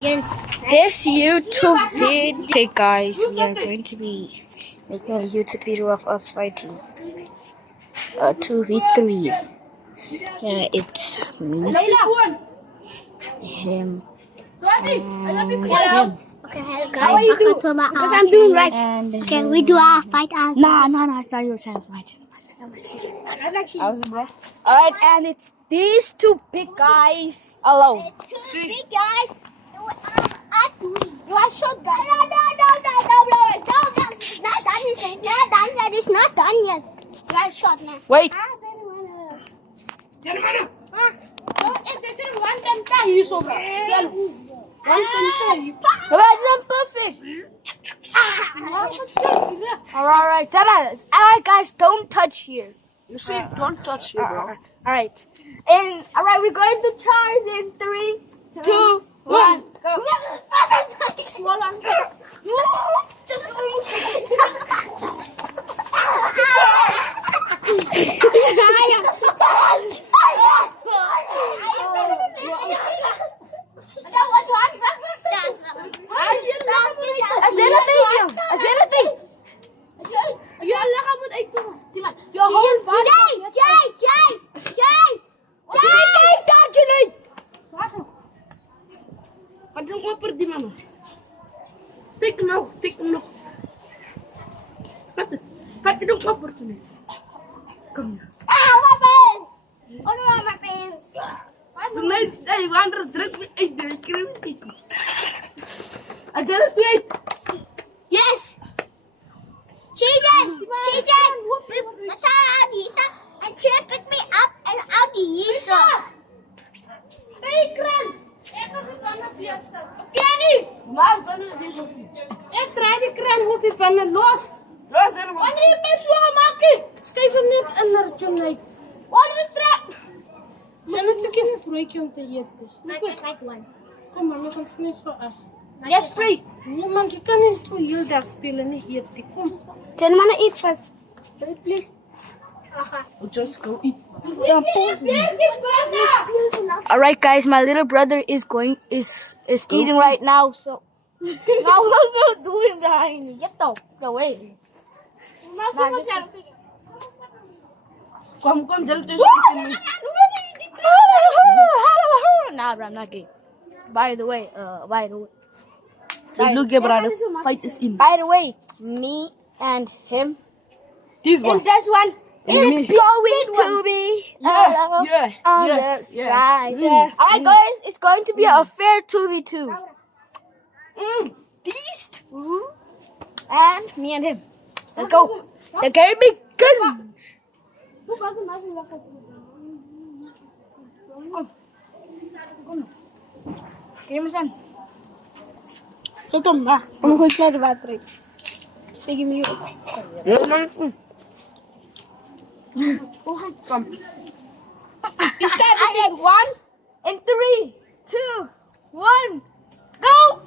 This YouTube video. Hey guys, we are going to be making a YouTube video of us fighting 2v3. Yeah, it's me, him, and him. Okay, hello guys. How are you doing? Because I'm doing right. Okay, we do our fight out. No, it's not your time. My turn. Alright, and it's these two big guys alone. Two big guys. You are short guys. No. It's not done yet. It's not done yet. You are short now. Wait. Alright, I'm perfect. Alright, guys, don't touch here. You see, don't touch me, bro. Alright, we're going to charge in 3, 2, 1, go. Anong koper di mana? Take him out. Pat yung koper to me. Come here. Oh no, my pants. Tonight, I want to drink me. I didn't cream it. I just wait. Yes. CJ, and Chile pick me up and out the Yisa. Hey, Kran. Kenny. Mas bana dito. Try the Kran who be bana loss. Ano yung penso ka maki? Sky from net and narchon night. One with trap. Sana chicken it break yung tayet. Not just like one. Come on, you can sniff for us. Yes, pray. Man, you can is to yield that spill and eat the come. Then wanna eat first. Please. Okay. Just go eat. Alright guys, my little brother is eating right now, so now what will do him behind me? Get the way. Come, just do something. Nah, bro, I'm not gay. By the way, Look, brother, fight is in. by the way, me and him This in one. this one And is me. going to be on the side. Alright guys, it's going to be a fair 2v2. These two and me and him. Let's go. The game begins. Game is on. So, Tom, ba? I'm going to try the battery. So give me Come. You start again. 1 and 3, 2, 1, go!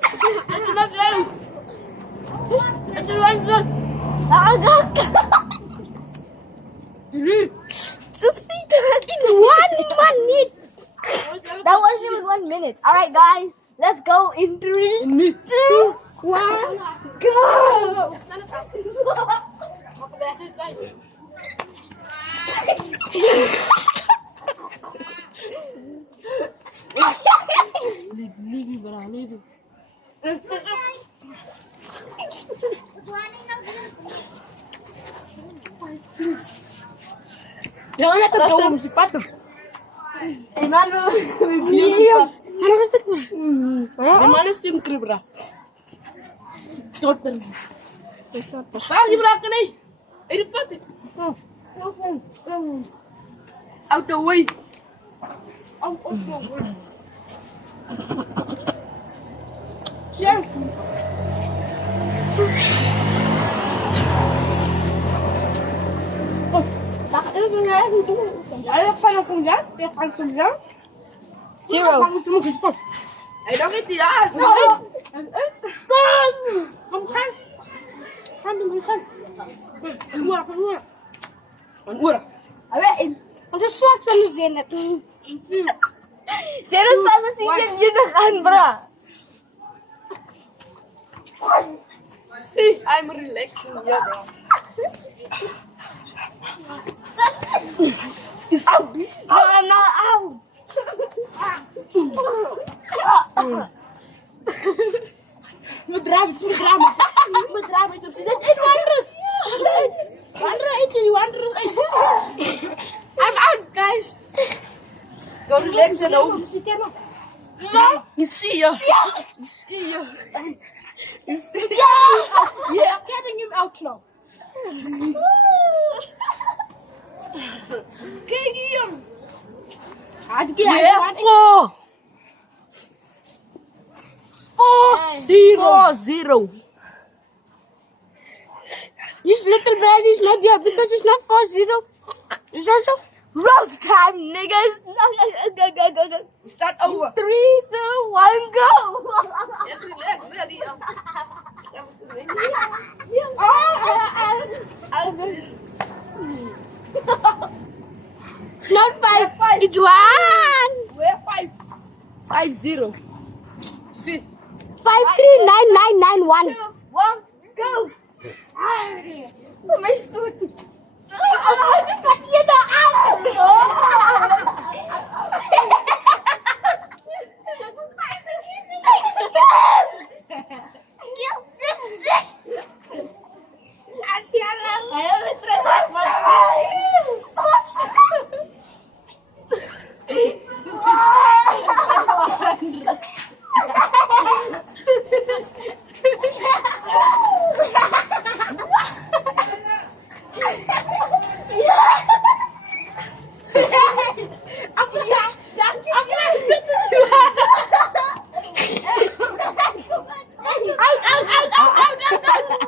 Ito na lang. Just see that in 1 minute. That wasn't even 1 minute. Alright guys, let's go in 3, Me. 2, 1, go! Leave, bro, leave. Jangan na to si Pato. Ano gusto ko? Di mana steam cream, bro? Total. Pagi, bro, ka na eh. Ay, Pato. Out the way. Out of the way. Share. Bakit ito nga ito? Ayaw pa na kung yan? Kaya pa kung yan? 0. Bakit tumugis pa? Ay, bakit yan? Kan! Kan, kan. An ura. Alright, I'll just swap some Zenith. Jangan sama si Jen gitu kan, bro. See, I'm relaxing here, bro. It's out. No, I'm not out. Bedrama itu. She said, "It wonders." Wonders. I'm out, guys. Go relax and open. No. You see ya. You see ya. Yeah, I'm getting him out now. Kijk hier. Yeah, 4-0. This little man is not there because it's not 4-0. Is that so? Wrong time, niggas. Start over. 3, 2, 1, go. Relax, daddy. It's not 5. It's 1. We're 5. 5-0. See. 5-3-9-9-9-1. 1, go. My stupid. You know,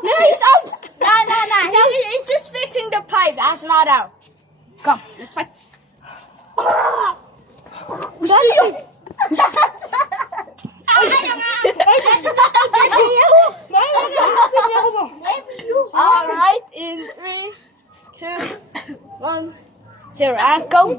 No, he's out. No. He's just fixing the pipe. That's not out. Come, let's fight. All right, in 3, 2, 1, 0, and go.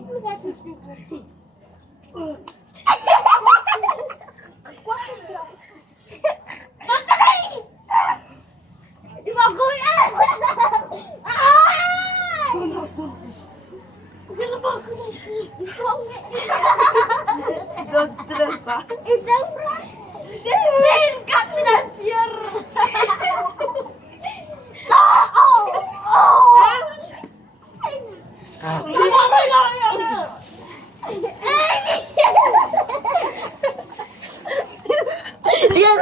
Don't stress, huh? It's alright. Pain cut me that year. Yes,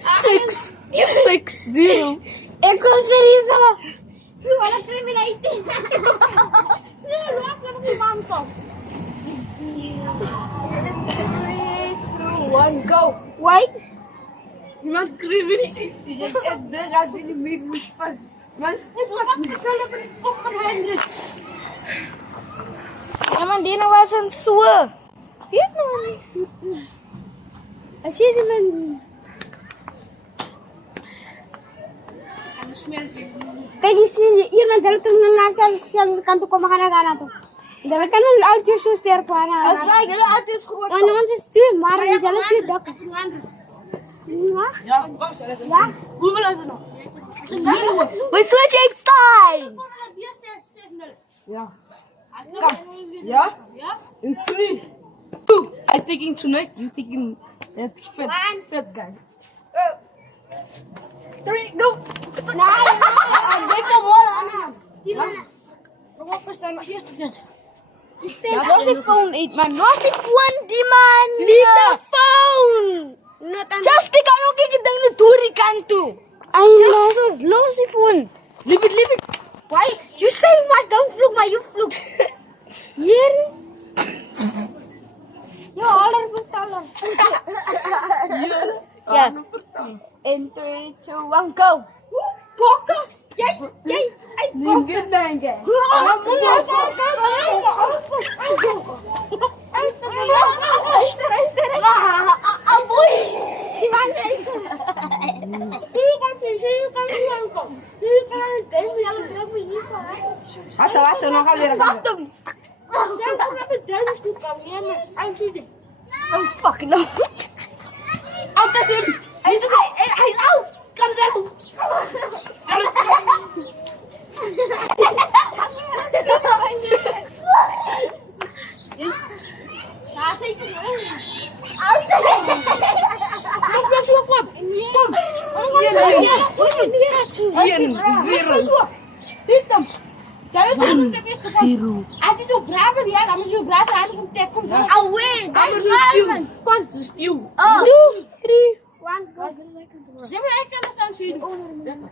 Six, 6-0. Eko serius sama. Si wala criminality. Three, 2, 1, go. Wait. Man, criminal. Ja, man, die was een soe. Weet man. Als je ze met... Kijk, hier met z'n toen naar zelfs kant komen gaan naar toe. Dan kan we altijd zo sterk waren. Als wij jullie uit is groot. En ons is stuur, maar we zelfs stuur dat. Ja, kom, zeg het. Ja? Hoeveel is het nog? We switching sides. Ja. Kom. Ja? In 3, 2. I taking tonight, you taking that fat guy. 3, go. Dia kamu di mana? Wat was daar nog eerst gezet? Ja, los die phone eat man. Los die phone die man. Leave the phone. Just die kan ook ik denk de duri kan toe. Just los die phone. Leave it. Why? You say we must don't vloek, maar you vloek. Hier. Ja, aller vertellen. Ja. In 3, 2, 1, go. Pokken. Jij. Acha, no kalian kan. Oh fuck no. Out the sim. Hey, out! Come down! Zero. Adi tu berapa dia? Kamu juga berasa? Aku tekun. Away! Kamu That's stew. Simon! One, stew. Oh. 2, 3, 1, go. Jadi saya kan asal sini.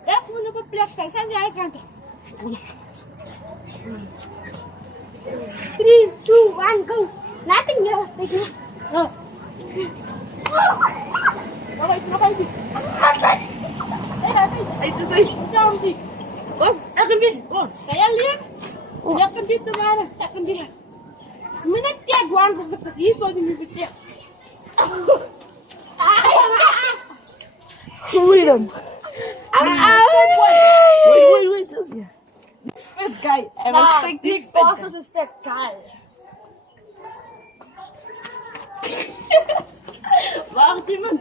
Ya, punya beplak kan? Saya saya kan. 3, 2, 1, go. Nothing here. Take it. Apa itu? Itu sih. Jom sih. Oh, akan bin. Oh, saya lihat. Lihat kan di mana? Akan dia. Minat dia guan bersekat. Ini so di mimpi dia. Freedom! Wait. This guy. I Nah, respect this this boss guy. was a spectacle. Wacht iemand.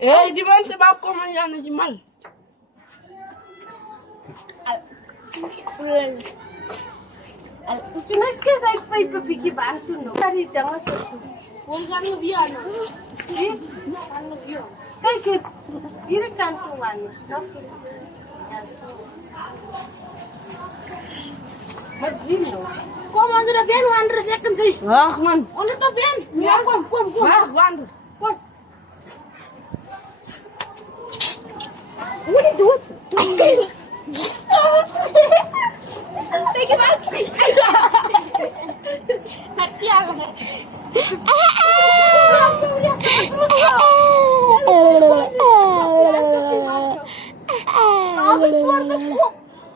Hey, die mensen waar komen jij naar die man? Let's get like paper picky back to know. Tadi jangan sesuatu. Volgens mij die aan. Kijk het. Hier kan tuan. Wat doen nou? Kom onder de been, andere second zie. Wacht man. Onder de been. Ja, kom. Wacht, wander. Kom. What are you doing? Take it back. Merci à vous.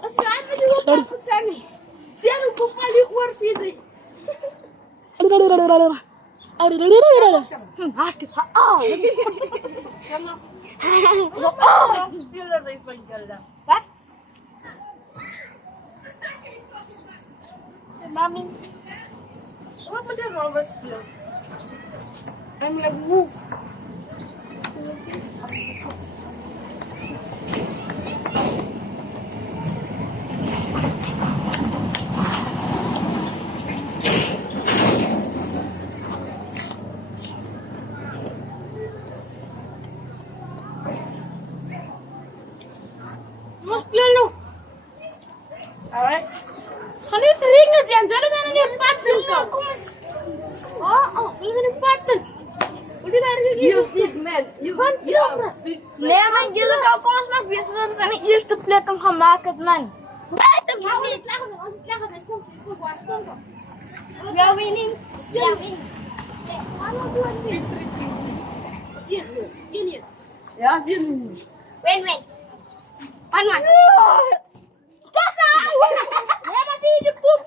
Het zijn met die op het zijn niet. Zie je hoe veel die oor zit? Hartstikke. Oh! Spelen er van jullie. Wat? Mami. Wat moet je nou spelen? I'm like, woo. Wat speel je? Alright. Ga niet dringen, Jen. Zullen we naar een partner komen? Oh, zullen we naar een partner? Moet je daar hier man. Ja. Nee man, jullie gaan kom eens maar weer zodat ze aan de eerste plek hem gaan maken, man. Buiten, maar niet lachen met ons. Lachen met ons. Kom. Ja, winning. Ja, winning. Hallo, doe het niet. Hier. Ja, winning. Win. One man. Kassa! Ja, maar zie je de poep?